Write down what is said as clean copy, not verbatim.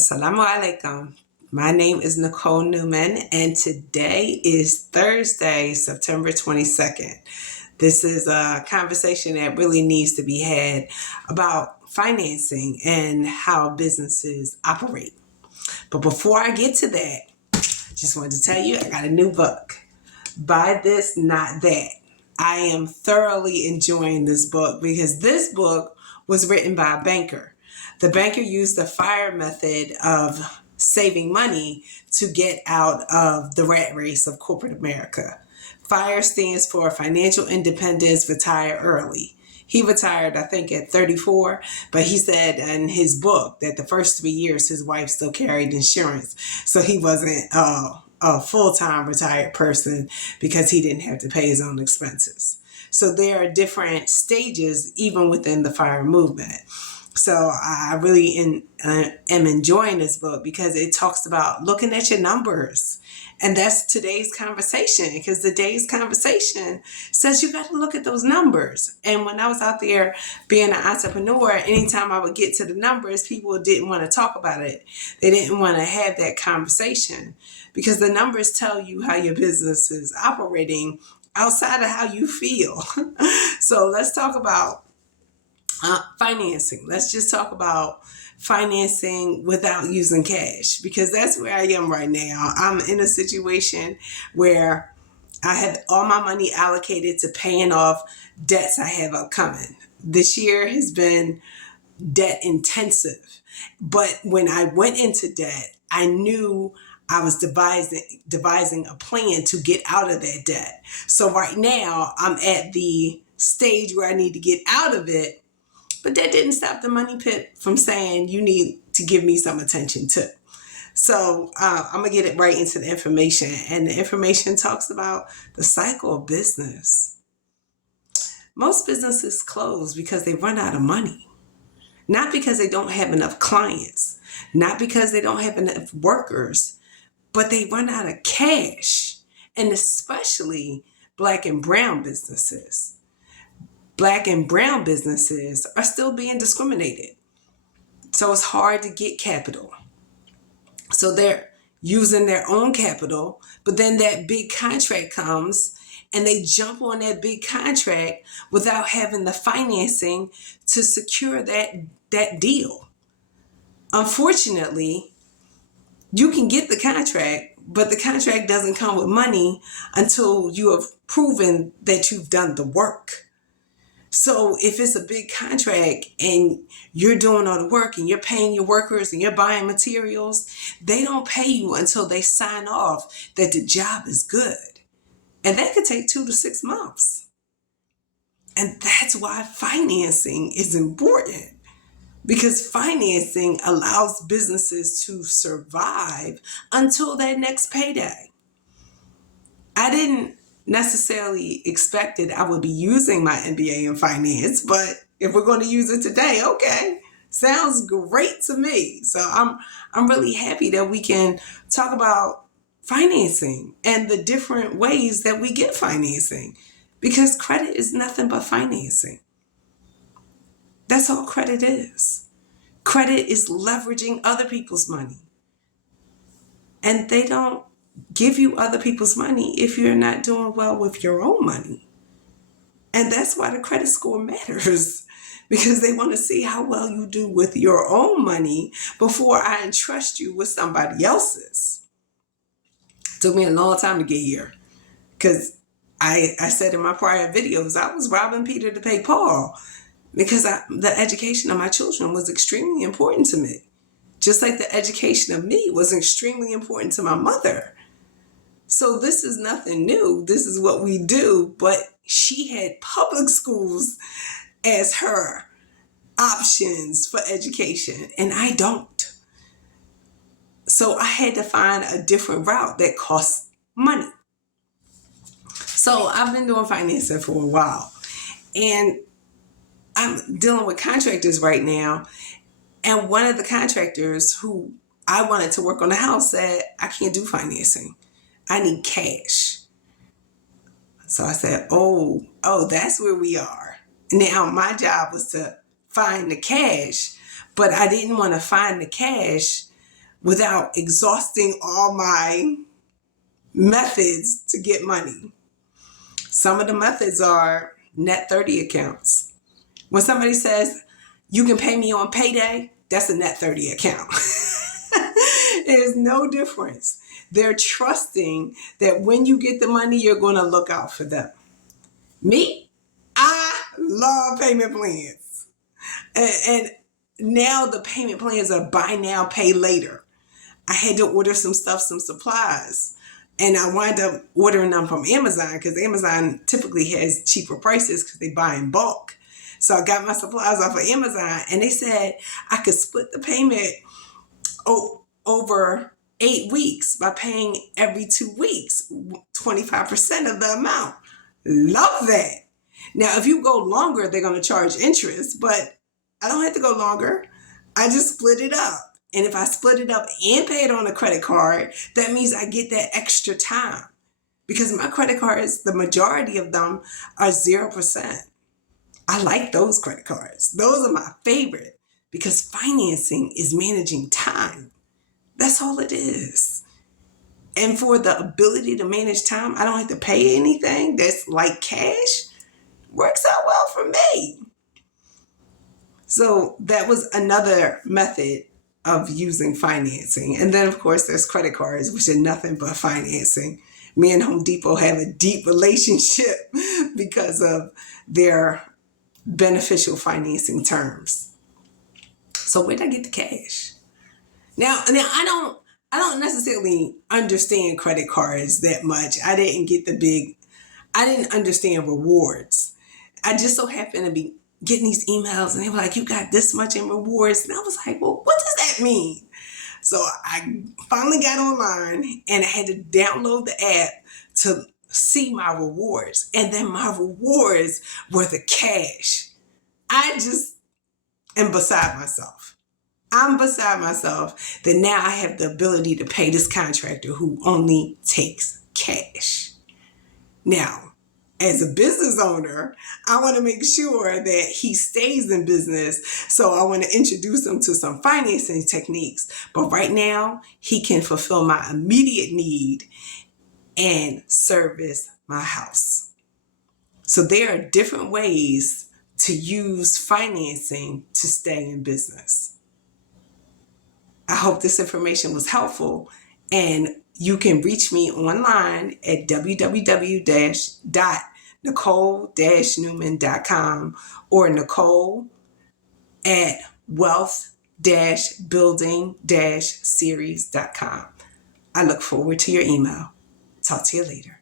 Assalamu alaikum. My name is Nicole Newman, and today is Thursday, September 22nd. This is a conversation that really needs to be had about financing and how businesses operate. But before I get to that, just wanted to tell you I got a new book. Buy This, Not That. I am thoroughly enjoying this book because this book was written by a banker. The banker used the FIRE method of saving money to get out of the rat race of corporate America. FIRE stands for Financial Independence, Retire Early. He retired, I think, at 34, but he said in his book that the first 3 years his wife still carried insurance, so he wasn't a full-time retired person because he didn't have to pay his own expenses. So there are different stages even within the FIRE movement. So I really am enjoying this book because it talks about looking at your numbers. And that's today's conversation, because today's conversation says you got to look at those numbers. And when I was out there being an entrepreneur, anytime I would get to the numbers, people didn't want to talk about it. They didn't want to have that conversation because the numbers tell you how your business is operating outside of how you feel. So let's talk about financing. Let's just talk about financing without using cash, because that's where I am right now. I'm in a situation where I have all my money allocated to paying off debts I have upcoming. This year has been debt intensive, but when I went into debt, I knew I was devising a plan to get out of that debt. So right now I'm at the stage where I need to get out of it. But that didn't stop the money pit from saying you need to give me some attention too. So I'm going to get it right into the information. And the information talks about the cycle of business. Most businesses close because they run out of money. Not because they don't have enough clients. Not because they don't have enough workers. But they run out of cash. And especially Black and brown businesses. Black and brown businesses are still being discriminated. So it's hard to get capital. So they're using their own capital, but then that big contract comes and they jump on that big contract without having the financing to secure that deal. Unfortunately, you can get the contract, but the contract doesn't come with money until you have proven that you've done the work. So if it's a big contract and you're doing all the work and you're paying your workers and you're buying materials, they don't pay you until they sign off that the job is good. And that could take 2 to 6 months. And that's why financing is important, because financing allows businesses to survive until their next payday. I didn't necessarily expected I would be using my MBA in finance, but if we're going to use it today, okay, sounds great to me. So I'm really happy that we can talk about financing and the different ways that we get financing, because credit is nothing but financing. That's all credit is. Credit is leveraging other people's money. And they don't give you other people's money if you're not doing well with your own money. And that's why the credit score matters, because they want to see how well you do with your own money before I entrust you with somebody else's. It took me a long time to get here, because I said in my prior videos, I was robbing Peter to pay Paul, because the education of my children was extremely important to me. Just like the education of me was extremely important to my mother. So this is nothing new. This is what we do. But she had public schools as her options for education, and I don't. So I had to find a different route that costs money. So I've been doing financing for a while, and I'm dealing with contractors right now. And one of the contractors who I wanted to work on the house said, I can't do financing. I need cash. So I said, oh, that's where we are. Now my job was to find the cash, but I didn't want to find the cash without exhausting all my methods to get money. Some of the methods are net 30 accounts. When somebody says, you can pay me on payday, that's a net 30 account. There's no difference. They're trusting that when you get the money, you're going to look out for them. Me, I love payment plans. And now the payment plans are buy now, pay later. I had to order some supplies. And I wind up ordering them from Amazon because Amazon typically has cheaper prices because they buy in bulk. So I got my supplies off of Amazon, and they said I could split the payment over 8 weeks by paying every 2 weeks, 25% of the amount. Love that. Now, if you go longer, they're going to charge interest, but I don't have to go longer. I just split it up. And if I split it up and pay it on a credit card, that means I get that extra time. Because my credit cards, the majority of them are 0%. I like those credit cards. Those are my favorite because financing is managing time. That's all it is. And for the ability to manage time, I don't have to pay anything that's like cash. Works out well for me. So that was another method of using financing. And then, of course, there's credit cards, which are nothing but financing. Me and Home Depot have a deep relationship because of their beneficial financing terms. So where did I get the cash? Now I don't necessarily understand credit cards that much. I didn't understand rewards. I just so happened to be getting these emails and they were like, you got this much in rewards. And I was like, well, what does that mean? So I finally got online and I had to download the app to see my rewards. And then my rewards were the cash. I just am beside myself. I'm beside myself that now I have the ability to pay this contractor who only takes cash. Now, as a business owner, I want to make sure that he stays in business. So I want to introduce him to some financing techniques. But right now, he can fulfill my immediate need and service my house. So there are different ways to use financing to stay in business. I hope this information was helpful, and you can reach me online at www.nicole-newman.com or nicole@wealth-building-series.com. I look forward to your email. Talk to you later.